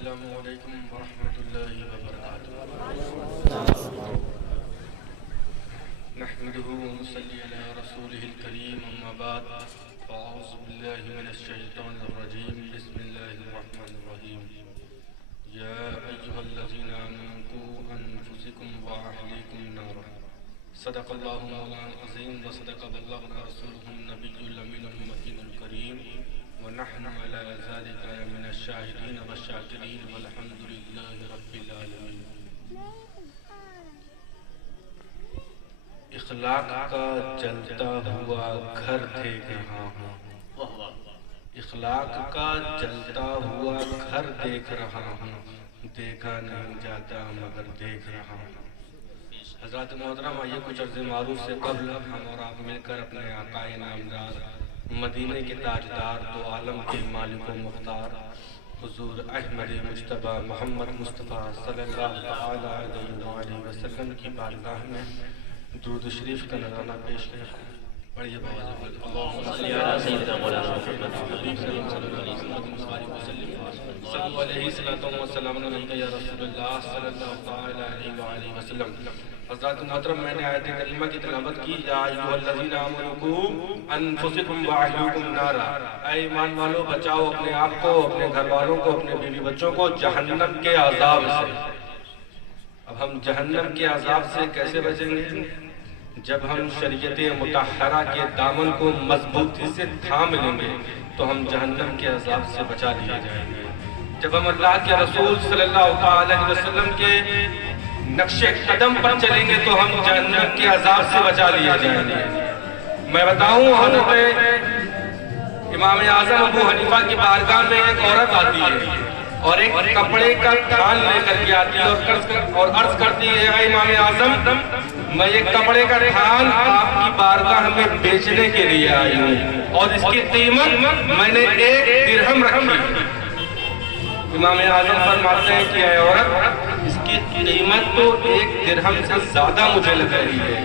السلام علیکم ورحمۃ اللہ وبرکاتہ نحمده ونصلي على رسوله الكريم اما بعد فاعوذ باللہ من الشیطان الرجیم بسم اللہ الرحمن الرحیم یا ایہا الذین آمنوا قوا انفسکم واہلیکم نارا صدق اللہ مولانا العظیم وصدق بلغنا رسولہ النبی الامین المکین الکریم ونحن على ذلك من الشاہدین والشاکرین والحمد للہ رب العالمین۔ اخلاق کا جلتا ہوا گھر دیکھ رہا ہوں، اخلاق کا جلتا ہوا گھر دیکھ رہا ہوں، دیکھا نہیں جاتا مگر دیکھ رہا ہوں۔ حضرات محترم، آئیے کچھ عرض معروف سے قبل ہم اور آپ مل کر اپنے آقا نامدار مدینے کے تاجدار دو عالم کے مالک و مختار حضور احمد مجتبی محمد مصطفیٰ صلی اللہ علیہ وآلہ وسلم کی بارگاہ میں درود شریف کا نذرانہ پیش کریں۔ پڑھیے باوجہ اللہم صلی علی سیدنا مولانا محمد صلی علیہ وسلم یا رسول اللہ صلی اللہ علیہ وآلہ وسلم۔ حضرات محترم، میں نے آیت کریمہ کی تلاوت کی، یا ایھا الذین آمنوا قوا انفسکم واہلیکم نارا، اے ایمان والو بچاؤ اپنے آپ کو، اپنے گھر والوں کو، اپنے بیوی بچوں کو جہنم کے عذاب سے۔ اب ہم جہنم کے عذاب سے کیسے بچیں گے؟ جب ہم شریعت مطہرہ کے دامن کو مضبوطی سے تھام لیں گے تو ہم جہنم کے عذاب سے بچا لیے جائیں گے۔ جب ہم اللہ کے رسول صلی اللہ علیہ وسلم کے نقش قدم پر چلیں گے تو ہم جہنم کے عذاب سے بچا لیے جائیں گے۔ میں بتاؤں، حضرت امام اعظم ابو حنیفہ کی بارگاہ میں ایک عورت آتی ہے اور ایک کپڑے کا تھان لے کر کے آتی ہے اور عرض کرتی ہے، اے امام اعظم، میں یہ کپڑے کا تھان آپ کی بارگاہ میں بیچنے کے لیے آئی ہوں اور اس کی قیمت میں نے 1 درہم رکھی۔ امام اعظم فرماتے ہیں کہ اے عورت، اس کی قیمت تو 1 درہم سے زیادہ مجھے لگ رہی ہے۔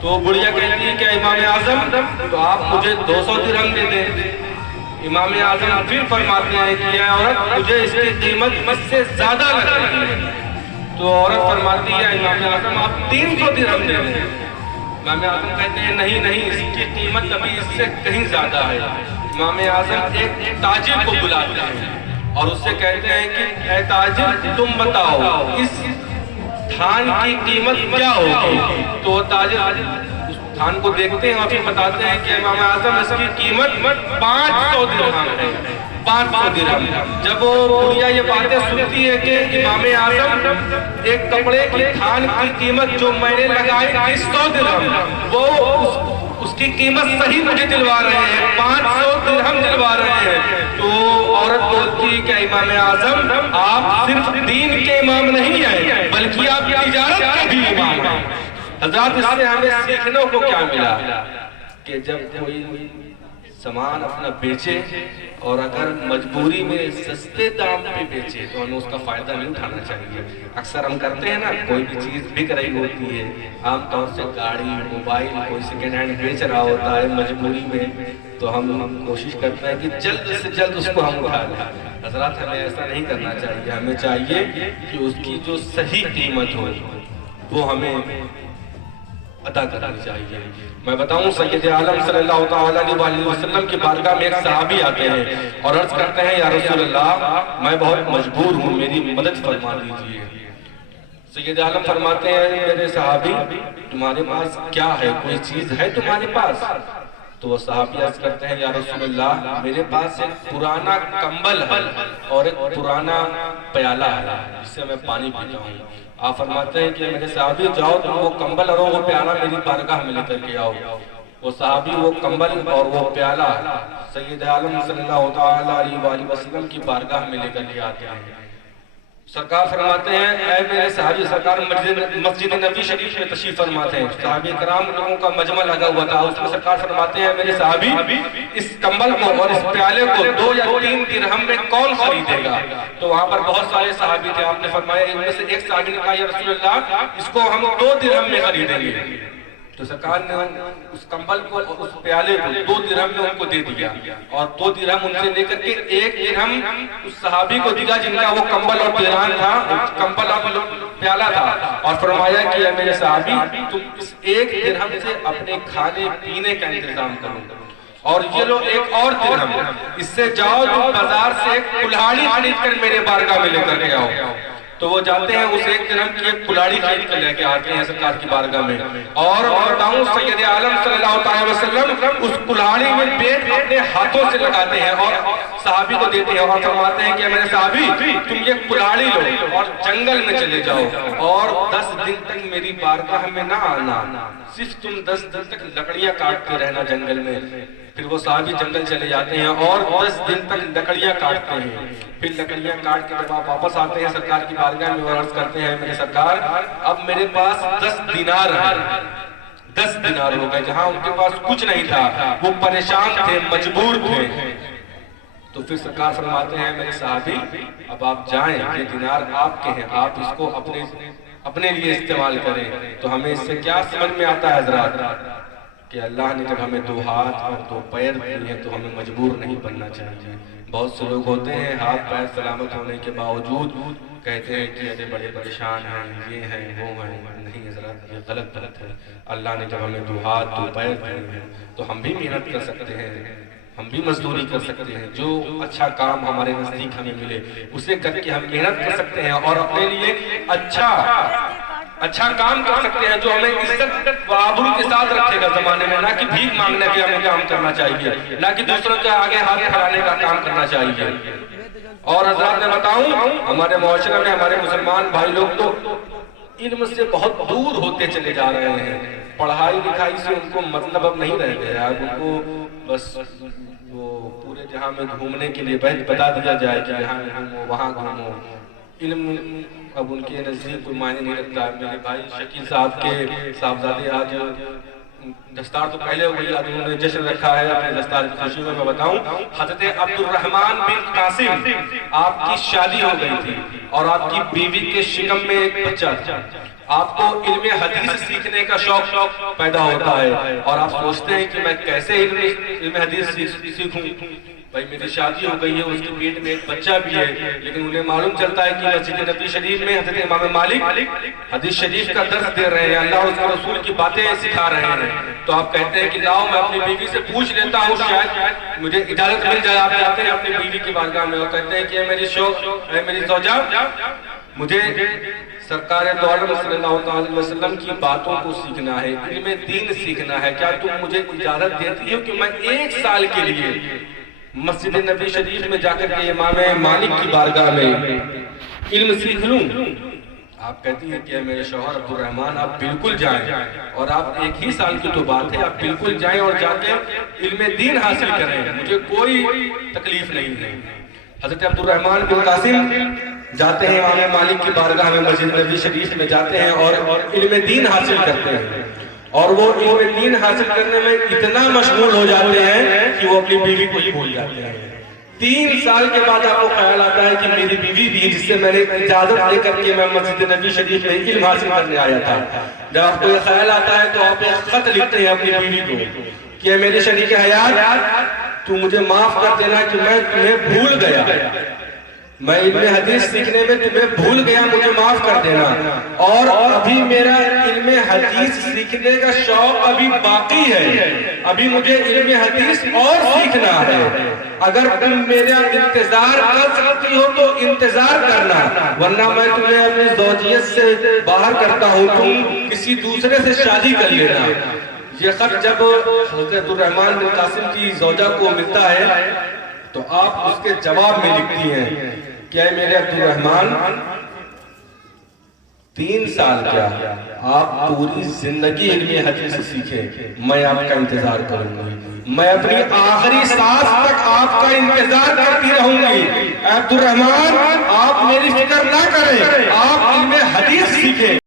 تو بڑھیا کہتی ہے کہ امام اعظم، تو آپ مجھے 200 درہم دے دیں۔ امام اعظم پھر فرماتے ہیں کہ اے عورت، مجھے اس کی قیمت مجھ سے زیادہ لگ رہی ہے۔ تو عورت فرماتی ہے، امام اعظم آپ 300 درہم دے دیں۔ امام اعظم کہتے ہیں نہیں، اس کی قیمت ابھی اس سے کہیں زیادہ ہے۔ امام اعظم ایک تاجر کو بلاتے ہیں اور اس سے کہتے ہیں کہ اے تاجر، تم بتاؤ اس تھان کی قیمت کیا ہوگی؟ تو وہ تاجر اس تھان کو دیکھتے ہیں اور پھر بتاتے ہیں کہ امام اعظم اس کی قیمت 500 درہم ہے، 500 درہم۔ جب وہ بڑھیا یہ باتیں سنتی ہے کہ امام اعظم ایک کپڑے کی تھان کی قیمت جو میں نے لگائی 100 درہم، وہ اس کی قیمت صحیح مجھے دلوا رہے ہیں، 500 درہم دلوا رہے ہیں، تو عورت بولتی ہے کہ امام اعظم آپ صرف دین کے امام نہیں ہیں بلکہ آپ تجارت کے بھی امام ہیں۔ حضرات، اس سے ہمیں سیکھنے کو کیا ملا کہ جب کوئی سامان اپنا بیچے اور اگر مجبوری میں سستے دام پہ بیچے تو ہمیں اس کا فائدہ نہیں اٹھانا چاہیے۔ اکثر ہم کرتے ہیں نا، کوئی بھی چیز بک رہی ہوتی ہے، عام طور سے گاڑی، موبائل، کوئی سیکنڈ ہینڈ بیچ رہا ہوتا ہے مجبوری میں، تو ہم کوشش کرتے ہیں کہ جلد سے جلد اس کو ہم اٹھا لیں۔ حضرات، ہمیں ایسا نہیں کرنا چاہیے، ہمیں چاہیے کہ اس کی جو صحیح قیمت ہو وہ ہمیں ادا کرنی چاہیے۔ میں بتاؤں، سید عالم صلی اللہ علیہ وسلم کی بارگاہ میں ایک صحابی آتے ہیں اور عرض کرتے ہیں، یا رسول اللہ، میں بہت مجبور ہوں، میری مدد فرما دیجئے۔ سید عالم فرماتے ہیں، میرے صحابی، تمہارے پاس کیا ہے؟ کوئی چیز ہے تمہارے پاس؟ تو وہ صحابی عرض کرتے ہیں، یا رسول اللہ، میرے پاس ایک پرانا کمبل ہے اور ایک پرانا پیالہ ہے جس سے میں پانی پیتا ہوں۔ آپ فرماتے ہیں کہ میرے صحابی، جاؤ تم وہ کمبل اور وہ پیالہ میری بارگاہ میں لے کر کے آؤ۔ وہ صحابی وہ کمبل اور وہ پیالہ سید عالم صلی اللہ علیہ وآلہ وسلم کی بارگاہ میں لے کر کے آتے ہیں۔ سرکار فرماتے ہیں، اے میرے صحابی، سرکار مسجد نبی شریف میں تشریف فرماتے ہیں، صحابی کرام لوگوں کا مجمع لگا ہوا تھا، اس میں سرکار فرماتے ہیں، میرے صحابی، اس کمبل کو اور اس پیالے کو 2 یا 3 درہم میں کون خریدے گا؟ تو وہاں پر بہت سارے صحابی تھے، آپ نے فرمایا، ان میں سے ایک صحابی نے کہا، یا رسول اللہ، اس کو ہم 2 درہم میں خریدیں گے۔ تو سرکار نے اس کمبل کو اس پیالے کو 2 درہم میں ان کو دے دیا اور 2 درہم ان سے لے کر کے 1 درہم اس صحابی کو دیا جن کا وہ کمبل اور پیران تھا، کمبل اور پیالہ تھا، اور فرمایا کہ اے میرے صحابی تم اس 1 درہم سے اپنے کھانے پینے کا انتظام کرو، اور یہ لو 1 اور درہم، اس سے جاؤ تم بازار سے ایک کلہاڑی خرید کر میرے بارگاہ میں لے کر کے آؤ۔ تو وہ جاتے ہیں اس 1 درہم کی ایک کلاڑی خرید کر لے کے آتے ہیں سرکار کی بارگاہ میں، اور بتاؤں سید عالم صلی اللہ علیہ وسلم اس کلاڑی میں پیٹ اپنے ہاتھوں سے لگاتے ہیں اور صحابی کو دیتے ہیں اور فرماتے ہیں کہ میرے صحابی تم یہ کلاڑی لو اور جنگل میں چلے جاؤ اور 10 دن تک میری بارگاہ میں نہ آنا، صرف تم 10 دن تک لکڑیاں کاٹتے رہنا جنگل میں۔ پھر وہ صحابی جنگل چلے جاتے ہیں اور 10 دن تک لکڑیاں کاٹتے ہیں، پھر لکڑیاں کاٹ کے جب آپ واپس آتے ہیں سرکار کی بارگاہ میں اور عرض کرتے ہیں میرے سرکار اب میرے پاس 10 دینار ہیں، 10 دینار ہو گئے، جہاں ان کے پاس کچھ نہیں تھا، وہ پریشان تھے، مجبور تھے۔ تو پھر سرکار فرماتے ہیں میرے صحابی اب آپ جائیں، یہ دینار آپ کے ہیں، آپ اس کو اپنے لیے استعمال کریں۔ تو ہمیں اس سے کیا سمجھ میں آتا ہے حضرات کہ اللہ نے جب ہمیں 2 ہاتھ اور 2 پیر دیے ہیں تو ہمیں مجبور نہیں بننا چاہیے۔ بہت سے لوگ ہوتے ہیں ہاتھ پیر سلامت ہونے کے باوجود کہتے ہیں کہ یہ بڑے پریشان ہیں، یہ ہیں وہ ہیں۔ نہیں حضرات، یہ غلط ہے۔ اللہ نے جب ہمیں 2 ہاتھ 2 پیر دیے ہیں تو ہم بھی محنت کر سکتے ہیں، ہم بھی مزدوری کر سکتے ہیں، جو اچھا کام ہمارے نزدیک ہمیں ملے اسے کر کے ہم محنت کر سکتے ہیں اور اپنے لیے اچھا کام کر سکتے ہیں جو ہمیں عزت و آبرو کے ساتھ رکھے گا زمانے میں، نہ کہ بھیک مانگنے کے ہمیں کام کرنا چاہیے، نہ کہ دوسروں کے آگے ہاتھ پھیلانے کا کام کرنا چاہیے۔ اور حضرات میں بتاؤں ہمارے معاشرے میں ہمارے مسلمان بھائی لوگ تو علم سے بہت دور ہوتے چلے جا رہے ہیں، پڑھائی لکھائی سے ان کو مطلب اب نہیں رہ گیا، اب ان کو بس وہ پورے جہاں میں گھومنے کے لیے بتا دیا جائے کہ یہاں گھومو وہاں گھومو، علم اب ان کے نزدیک کوئی معنی نہیں رکھتا۔ میرے بھائی شکیل صاحب کے صاحبزادے آج دستار تو پہلے ہو گئی، آج انہوں نے جشن رکھا ہے اپنے دستار کی خوشی میں بتاؤں حضرت عبد الرحمن بن قاسم آپ کی شادی ہو گئی تھی اور آپ کی بیوی کے شکم میں ایک بچہ تھا۔ آپ کو علم حدیث سیکھنے کا شوق پیدا ہوتا ہے اور آپ سوچتے ہیں کہ میں کیسے علم حدیث سیکھوں، بھائی میری شادی ہو گئی ہے، اس کے پیٹ میں ایک بچہ بھی ہے، لیکن انہیں معلوم چلتا ہے کہ مسجد نبی شریف میں حضرت امام مالک حدیث شریف کا درس دے رہے ہیں، اللہ اور اس کے رسول کی باتیں سکھا رہے ہیں۔ تو آپ کہتے ہیں کہ لاؤ میں اپنی بیوی سے پوچھ لیتا ہوں، شاید مجھے اجازت مل جائے۔ آپ جاتے ہیں اپنی بیوی کی بارگاہ میں اور کہتے ہیں کہ اے میری زوجہ مجھے سرکار دو عالم صلی اللہ علیہ وسلم کی باتوں کو سیکھنا ہے، علم دین سیکھنا ہے، کیا تم مجھے اجازت دیتی ہو کہ میں 1 سال کے لیے مسجد نبی شریف میں جا کر کے امام مالک کی بارگاہ میں علم سیکھ لوں؟ آپ کہتی ہیں کہ میرے شوہر عبد الرحمن آپ بالکل جائیں، اور آپ 1 ہی سال کی تو بات ہے، آپ بالکل جائیں اور جا کے علم دین حاصل کریں، مجھے کوئی تکلیف نہیں ہے۔ حضرت عبد الرحمن بن قاسم جاتے ہیں امام مالک کی بارگاہ میں، مسجد نبی شریف میں جاتے ہیں اور علم دین حاصل کرتے ہیں، اور وہ علم دین حاصل کرنے میں اتنا مشغول ہو جاتے ہیں کہ وہ اپنی بیوی کو ہی بھول جاتے ہیں۔ 3 سال کے بعد آپ کو خیال آتا ہے کہ میری بیوی بھی جس سے میں نے اجازت لے کر کے میں مسجد نبی شریف میں علم حاصل کرنے آیا تھا، جب آپ کو یہ خیال آتا ہے تو آپ ایک خط لکھتے ہیں اپنی بیوی کو کہ میرے شریک حیات تو مجھے معاف کر دینا کہ میں تمہیں بھول گیا، میں علم حدیث سیکھنے میں تمہیں بھول گیا، مجھے معاف کر دینا، اور ابھی میرا علم حدیث سیکھنے کا شوق ابھی باقی ہے، ابھی مجھے علم حدیث اور سیکھنا ہے، اگر تم میرا انتظار کر سکتی ہو تو انتظار کرنا، ورنہ میں تمہیں اپنی زوجیت سے باہر کرتا ہوں، تم کسی دوسرے سے شادی کر لینا۔ یہ خط جب حضرت عبد الرحمن بن قاسم کی زوجہ کو ملتا ہے تو آپ اس کے جواب میں لکھتی ہیں کہ اے میرے عبد الرحمن 3 سال کیا آپ پوری زندگی علم حدیث سیکھیں، میں آپ کا انتظار کروں گی، میں اپنی آخری سانس تک آپ کا انتظار کرتی رہوں گی۔ عبد الرحمن آپ میری فکر نہ کریں، آپ علم حدیث سیکھیں۔